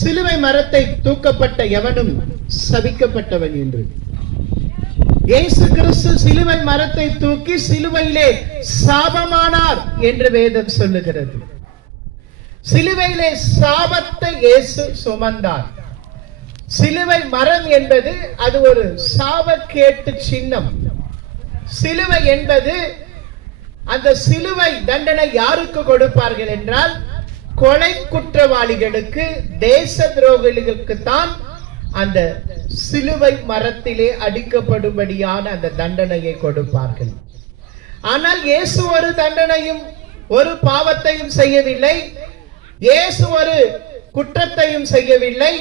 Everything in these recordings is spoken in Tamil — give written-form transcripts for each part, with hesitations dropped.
சிலுவை மரத்தை தூக்கப்பட்ட எவனும் சபிக்கப்பட்டவன் என்று. இயேசு கிறிஸ்து சிலுவை மரத்தை தூக்கி சிலுவையிலே சாபமானார் என்று வேதம் சொல்லுகிறது. சிலுவையிலே சாபத்தை இயேசு சுமந்தார். சிலுவை மரம் என்பது அது ஒரு சாபக்கேட்டு சின்னம். சிலுவை என்பது அந்த சிலுவை தண்டனை யாருக்கு கொடுப்பார்கள் என்றால் கொலை குற்றவாளிகளுக்கு, தேச துரோகிகளுக்கு தான் அந்த சிலுவை மரத்திலே அடிக்கப்படும்படியான அந்த தண்டனையை கொடுப்பார்கள். ஆனால் இயேசு ஒரு தண்டனையும் ஒரு பாவத்தையும் செய்யவில்லை. இயேசு ஒரு குற்றத்தையும் செய்யவில்லை.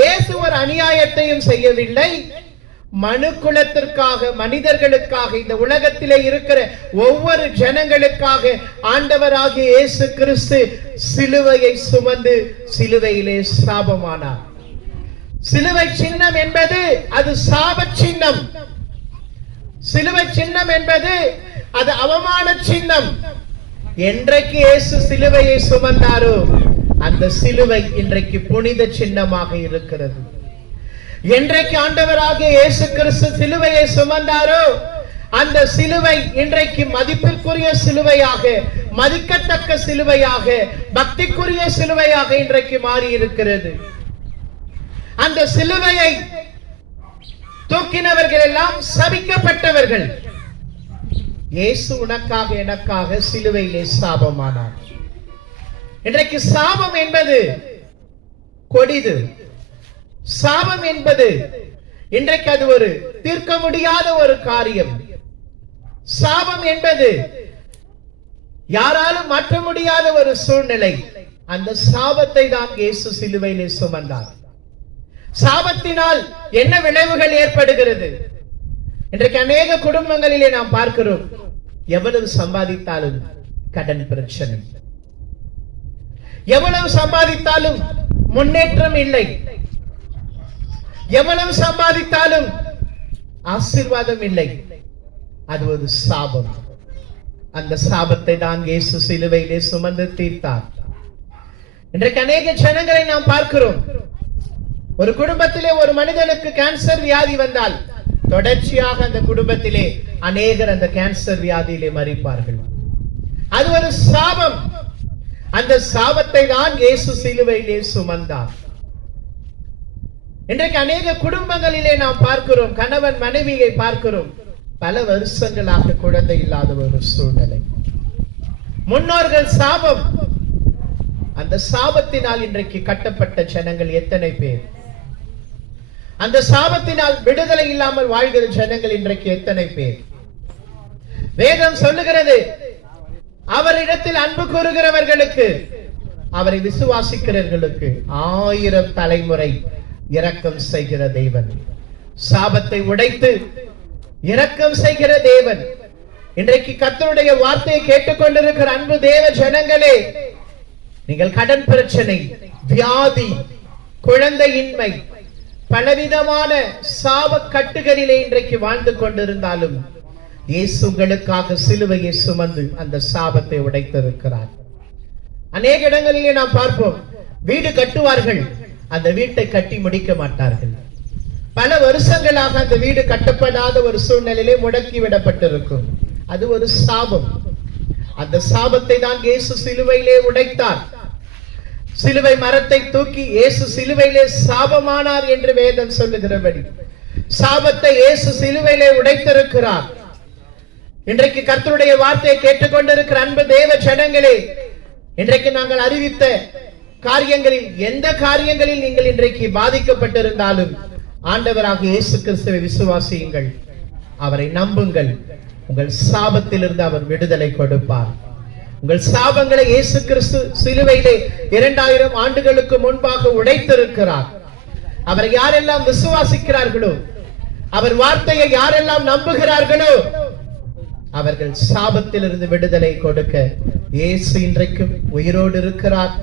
இயேசு ஒரு அநியாயத்தையும் செய்யவில்லை. மனு குலத்திற்காக, மனிதர்களுக்காக, இந்த உலகத்திலே இருக்கிற ஒவ்வொரு ஜனங்களுக்காக ஆண்டவராகிய இயேசு கிறிஸ்து சிலுவையை சுமந்து சிலுவையிலே சாபமானார். சிலுவை சின்னம் என்பது அது சாப சின்னம். சிலுவை சின்னம் என்பது அது அவமான சின்னம். என்றைக்கு இயேசு சிலுவையை சுமந்தாரோ அந்த சிலுவை இன்றைக்கு புனித சின்னமாக இருக்கிறது. என்றைக்கு ஆண்டவராகிய இயேசு கிறிஸ்து சிலுவையை சுமந்தாரோ அந்த சிலுவை இன்றைக்கு மதிப்பிற்குரிய சிலுவையாக, மதிக்கத்தக்க சிலுவையாக, பக்திக்குரிய சிலுவையாக இன்றைக்கு மாறி இருக்கிறது. அந்த சிலுவையை தூக்கினவர்கள் எல்லாம் சபிக்கப்பட்டவர்கள். இயேசு உனக்காக எனக்காக சிலுவையிலே சாபமானார். இன்றைக்கு சாபம் என்பது கொடிது. சாபம் என்பது இன்றைக்கு அது ஒரு தீர்க்க முடியாத ஒரு காரியம். சாபம் என்பது யாராலும் மாற்ற முடியாத ஒரு சூழ்நிலை. அந்த சாபத்தை தான் இயேசு சிலுவையிலே சுமந்தார். சாபத்தினால் என்ன விளைவுகள் ஏற்படுகிறது? இன்றைக்கு அநேக குடும்பங்களிலே நாம் பார்க்கிறோம், எவ்வளவு சம்பாதித்தாலும் கடன் பிரச்சனை, எவ்வளவு சம்பாதித்தாலும் முன்னேற்றம் இல்லை, எவ்வளவு சம்பாதித்தாலும் ஆசீர்வாதம் இல்லை. அது ஒரு சாபம். அந்த சாபத்தை தான் இயேசு சிலுவையிலே சுமந்து தீர்த்தார். இன்றைக்கு அநேக ஜனங்களை நாம் பார்க்கிறோம். ஒரு குடும்பத்திலே ஒரு மனிதனுக்கு கேன்சர் வியாதி வந்தால் தொடர்ச்சியாக அந்த குடும்பத்திலே அநேகர் அந்த கேன்சர் வியாதியிலே மரிப்பார்கள். அது ஒரு சாபம். அந்த சாபத்தை தான் இயேசு சிலுவையிலே சுமந்தார். இன்றைக்கு அநேக குடும்பங்களிலே நாம் பார்க்கிறோம், கணவன் மனைவியை பார்க்கிறோம், பல வருஷங்களாக குழந்தை இல்லாத ஒரு சூழ்நிலை. முன்னோர்கள் சாபம். அந்த சாபத்தினால் இன்றைக்கு கட்டப்பட்ட ஜனங்கள் எத்தனை பேர்? அந்த சாபத்தினால் விடுதலை இல்லாமல் வாழ்கிற ஜனங்கள் இன்றைக்கு எத்தனை பேர்? வேதம் சொல்லுகிறது, அவரிடத்தில் அன்பு கூறுகிறவர்களுக்கு, அவரை விசுவாசிக்கிறவர்களுக்கு 1000 தலைமுறை இரக்கம் செய்கிற தேவன். சாபத்தை உடைத்து இரக்கம் செய்கிற தேவன். இன்றைக்கு கர்த்தருடைய வார்த்தையை கேட்டுக்கொண்டிருக்கிற அன்பு தேவ ஜனங்களே, நீங்கள் கடன் பிரச்சனை, வியாதி, குழந்தையின்மை, பலவிதமான சாப கட்டுகளிலே இன்றைக்கு வாழ்ந்து கொண்டிருந்தாலும் இயேசு உங்களுக்காக சிலுவையை சுமந்து அந்த சாபத்தை உடைத்திருக்கிறார். அநேக இடங்களிலே நாம் பார்ப்போம், வீடு கட்டுவார்கள், அந்த வீட்டை கட்டி முடிக்க மாட்டார்கள். பல வருஷங்களாக அந்த வீடு கட்டப்படாத ஒரு சூழ்நிலையிலே முடக்கி விடப்பட்டிருக்கும். அது ஒரு சாபம். அந்த சாபத்தை தான் இயேசு சிலுவையிலே உடைத்தார். சிலுவை மரத்தை தூக்கி இயேசு சிலுவையிலே சாபமானார் என்று வேதம் சொல்லுகிறபடி சாபத்தை இயேசு சிலுவையிலே உடைத்திருக்கிறார். இன்றைக்கு கர்த்தருடைய வார்த்தையை கேட்டுக்கொண்டிருக்கிற அன்பு தேவ ஜனங்களே, இன்றைக்கு நாங்கள் அறிவித்த காரியங்களில் எந்த காரியங்களில் நீங்கள் இன்றைக்கு பாதிக்கப்பட்டிருந்தாலும் ஆண்டவராக இயேசு கிறிஸ்துவை விசுவாசியுங்கள், அவரை நம்புங்கள். உங்கள் சாபத்திலிருந்து அவர் விடுதலை கொடுப்பார். உங்கள் சாபங்களை இயேசு கிறிஸ்து சிலுவையிலே 2000 ஆண்டுகளுக்கு முன்பாக உடைத்திருக்கிறார். அவர் யாரெல்லாம் விசுவாசிக்கிறார்களோ, அவர் வார்த்தையை யாரெல்லாம் நம்புகிறார்களோ, அவர்கள் சாபத்திலிருந்து விடுதலை கொடுக்க இயேசு இன்றைக்கும் உயிரோடு இருக்கிறார்.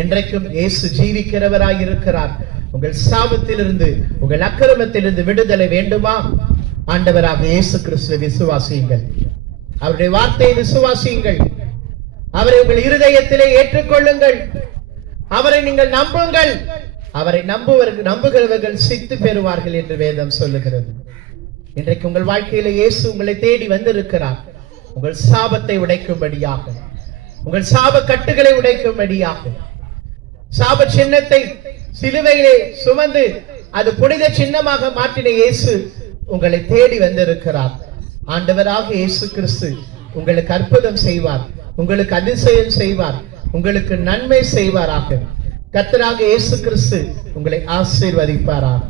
என்றைக்கும் இயேசு ஜீவிக்கிறவராய் இருக்கிறார். உங்கள் சாபத்திலிருந்து, உங்கள் அக்கிரமத்திலிருந்து விடுதலை வேண்டுமா? ஆண்டவராக இயேசு கிறிஸ்துவை விசுவாசியுங்கள், அவருடைய வார்த்தையை விசுவாசியுங்கள், அவரை உங்கள் இருதயத்திலே ஏற்றுக்கொள்ளுங்கள். அவரை நீங்கள் நம்புங்கள், அவரை நம்புகிறவர்கள் சித்து பெறுவார்கள் என்று வேதம் சொல்லுகிறது. இன்றைக்கு உங்கள் வாழ்க்கையில இயேசு உங்களை தேடி வந்திருக்கிறார். உங்கள் சாபத்தை உடைக்கும்படியாக, உங்கள் சாப கட்டுகளை உடைக்கும்படியாக, சாப சின்னத்தை சிலுவையிலே சுமந்து அது புனித சின்னமாக மாற்றின இயேசு உங்களை தேடி வந்திருக்கிறார். ஆண்டவராக இயேசு கிறிஸ்து உங்களுக்கு அற்புதம் செய்வார், உங்களுக்கு அதிசயம் செய்வார், உங்களுக்கு நன்மை செய்வாராக. கர்த்தராக இயேசு கிறிஸ்து உங்களை ஆசீர்வதிப்பாராக.